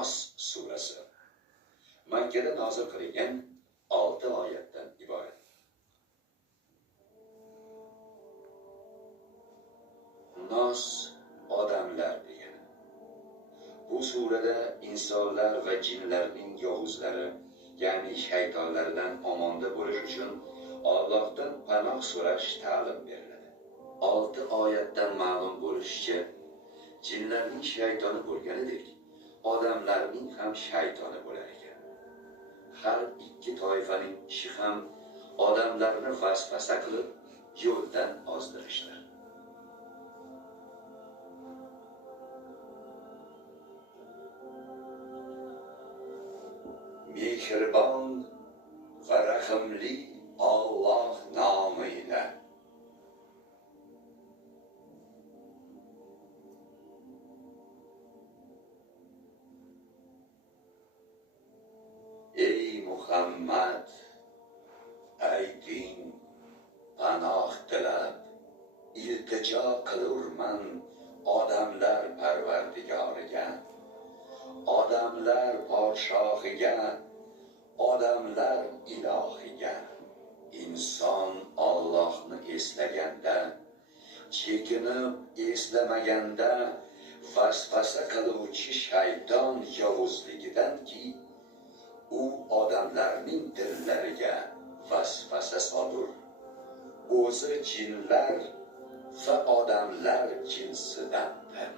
Nos surasi Makkada nozil qilingan 6 oyatdan iborat. Nos odamlar degani. Bu surada insonlar va jinlarning yovuzlari, ya'ni shaytonlardan omonda bo'lish uchun Allohdan panoh so'rash ta'lim beriladi. 6 oyatdan ma'lum bo'lishicha, jinlarning shaytoni bo'lganidek, odamlarning ham shaytoni bo'lar ekan. Har ikki toifaning ishi ham odamlarni vasvasa qilib, yo'ldan ozdirishdir. Mehribon va rahimli Alloh nomiyle. Ey Muhammad, ayting, panoh tilab, iltijo qilurman odamlar parvardigoriga, odamlar podshohiga, odamlar ilohiga. Inson Allohni eslaganda, chekinib eslamaganda vasvasa qiluvchi shayton yovuzligidanki, u odamlarning dillariga vasvasa solur. O'zi jinlar va odamlar jinsidandir.